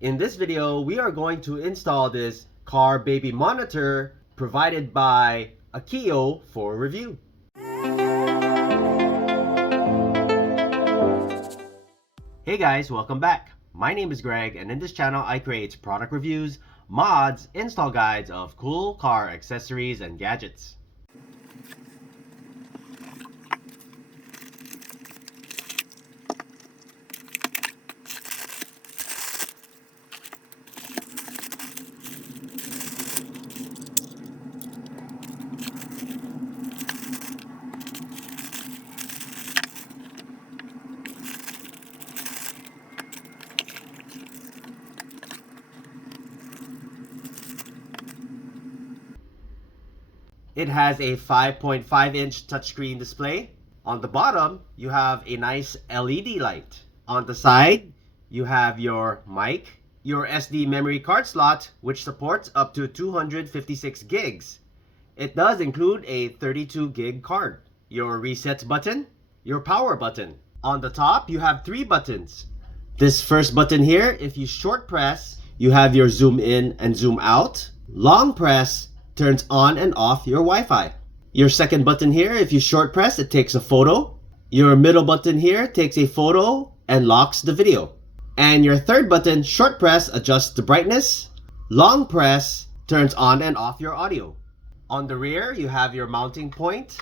In this video, we are going to install this car baby monitor provided by Akeeyo for review. Hey guys, welcome back. My name is Greg, and in this channel I create product reviews, mods, install guides of cool car accessories and gadgets. It has a 5.5-inch touchscreen display. On the bottom, you have a nice LED light. On the side, you have your mic, your SD memory card slot, which supports up to 256 gigs. It does include a 32 gig card, your reset button, your power button. On the top, you have 3 buttons. This first button here, if you short press, you have your zoom in and zoom out. Long press turns on and off your Wi-Fi. Your second button here, if you short press, it takes a photo. Your middle button here takes a photo and locks the video. And your third button, short press, adjusts the brightness. Long press turns on and off your audio. On the rear, you have your mounting point,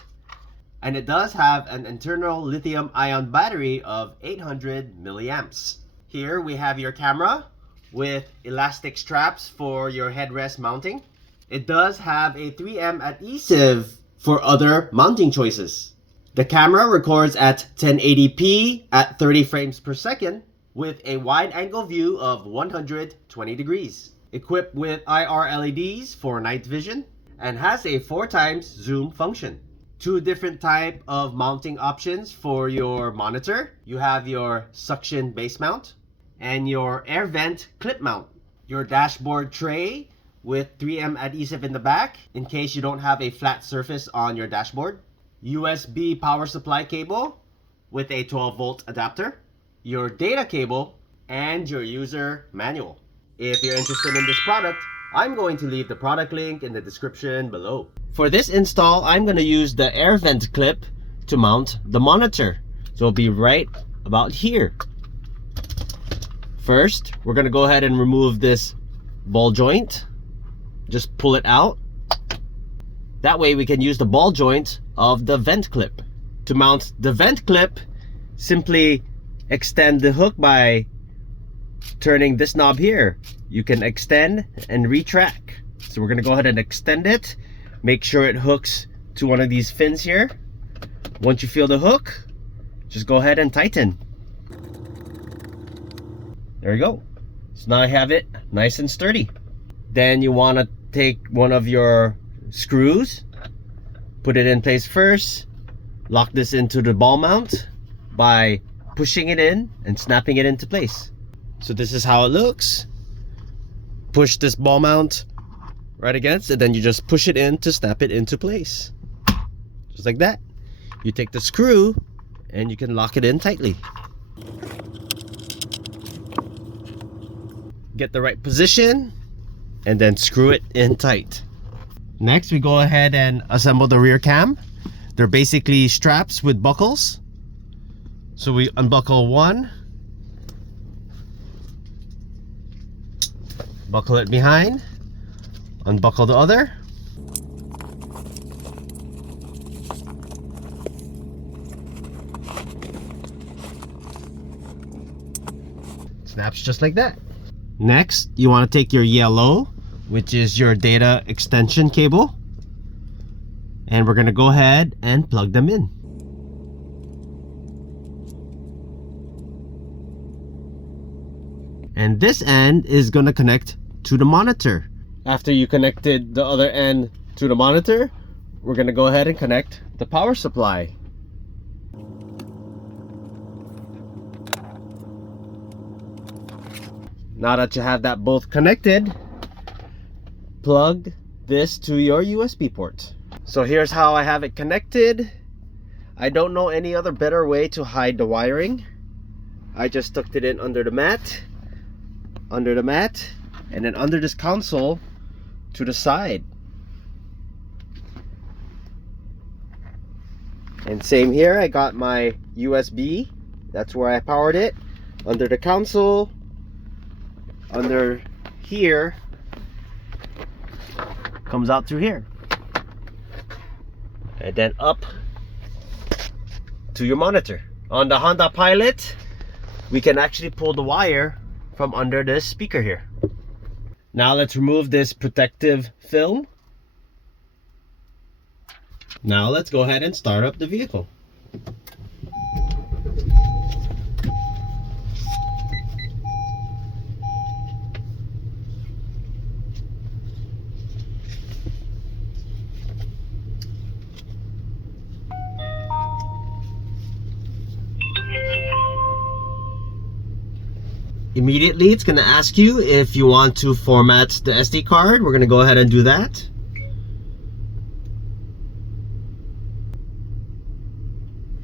and it does have an internal lithium-ion battery of 800 milliamps. Here we have your camera with elastic straps for your headrest mounting. It does have a 3M adhesive for other mounting choices. The camera records at 1080p at 30 frames per second with a wide angle view of 120 degrees. Equipped with IR LEDs for night vision and has a 4x zoom function. 2 different type of mounting options for your monitor. You have your suction base mount and your air vent clip mount. Your dashboard tray with 3M adhesive in the back in case you don't have a flat surface on your dashboard. USB power supply cable with a 12-volt adapter. Your data cable and your user manual. If you're interested in this product, I'm going to leave the product link in the description below. For this install, I'm going to use the air vent clip to mount the monitor. So it'll be right about here. First, we're going to go ahead and remove this ball joint. Just pull it out. That way we can use the ball joint of the vent clip. To mount the vent clip, simply extend the hook by turning this knob here. You can extend and retract. So we're gonna go ahead and extend it. Make sure it hooks to one of these fins here. Once you feel the hook, just go ahead and tighten. There you go. So now I have it nice and sturdy. Then you want to take one of your screws, put it in place first, lock this into the ball mount by pushing it in and snapping it into place. So this is how it looks. Push this ball mount right against it, then you just push it in to snap it into place. Just like that. You take the screw and you can lock it in tightly. Get the right position and then screw it in tight. Next, we go ahead and assemble the rear cam. They're basically straps with buckles. So we unbuckle one, buckle it behind, unbuckle the other. Snaps just like that. Next, you want to take your yellow, which is your data extension cable, and we're going to go ahead and plug them in. And this end is going to connect to the monitor. After you connected the other end to the monitor, we're going to go ahead and connect the power supply. Now that you have that both connected, plug this to your USB port. So here's how I have it connected. I don't know any other better way to hide the wiring. I just tucked it in under the mat, under the mat, and then under this console to the side. And same here, I got my USB, that's where I powered it, under the console, under here, comes out through here, and then up to your monitor. On the Honda Pilot, we can actually pull the wire from under this speaker here. Now let's remove this protective film. Now let's go ahead and start up the vehicle. Immediately, it's going to ask you if you want to format the SD card. We're going to go ahead and do that.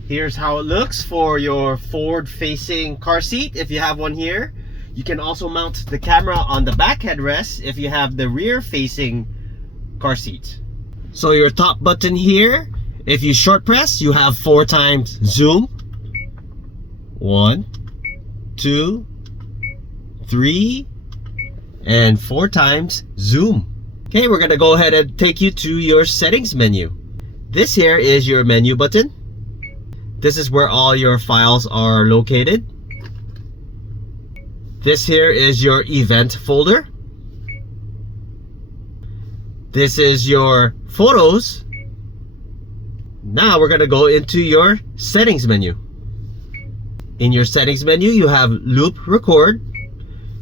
Here's how it looks for your forward-facing car seat if you have one here. You can also mount the camera on the back headrest if you have the rear-facing car seat. So your top button here, if you short press, you have 4 times zoom. 1, 2, 3, and 4 times zoom. Okay, we're gonna go ahead and take you to your settings menu. This here is your menu button. This is where all your files are located. This here is your event folder. This is your photos. Now we're gonna go into your settings menu. In your settings menu, you have loop record.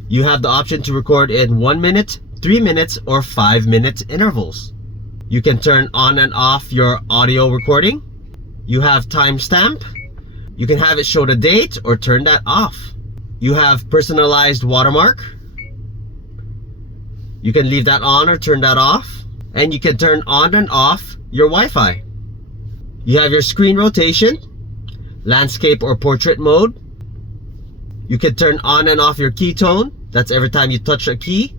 You have the option to record in 1 minute, 3 minutes, or 5 minute intervals. You can turn on and off your audio recording. You have timestamp. You can have it show the date or turn that off. You have personalized watermark. You can leave that on or turn that off. And you can turn on and off your Wi-Fi. You have your screen rotation, landscape or portrait mode. You can turn on and off your key tone. That's every time you touch a key.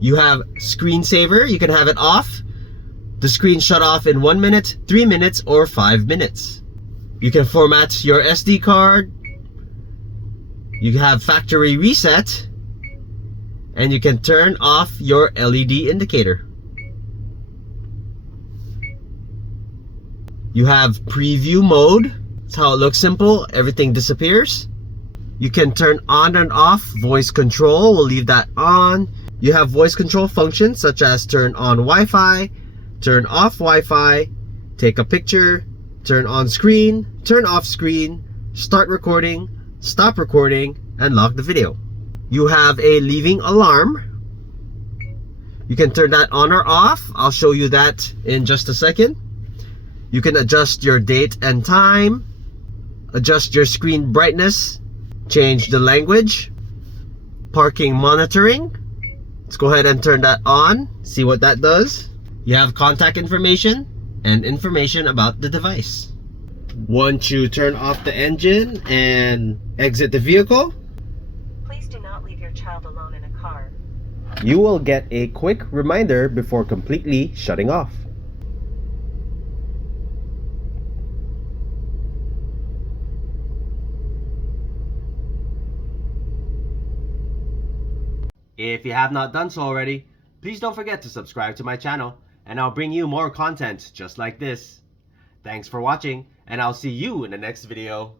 You have screensaver. You can have it off. The screen shut off in 1 minute, 3 minutes, or 5 minutes. You can format your SD card. You have factory reset. And you can turn off your LED indicator. You have preview mode. That's how it looks simple. Everything disappears. You can turn on and off voice control. We'll leave that on. You have voice control functions such as turn on Wi-Fi, turn off Wi-Fi, take a picture, turn on screen, turn off screen, start recording, stop recording, and lock the video. You have a leaving alarm. You can turn that on or off. I'll show you that in just a second. You can adjust your date and time, adjust your screen brightness, change the language, parking monitoring. Let's go ahead and turn that on, see what that does. You have contact information and information about the device. Once you turn off the engine and exit the vehicle, please do not leave your child alone in a car. You will get a quick reminder before completely shutting off. If you have not done so already, please don't forget to subscribe to my channel, and I'll bring you more content just like this. Thanks for watching, and I'll see you in the next video.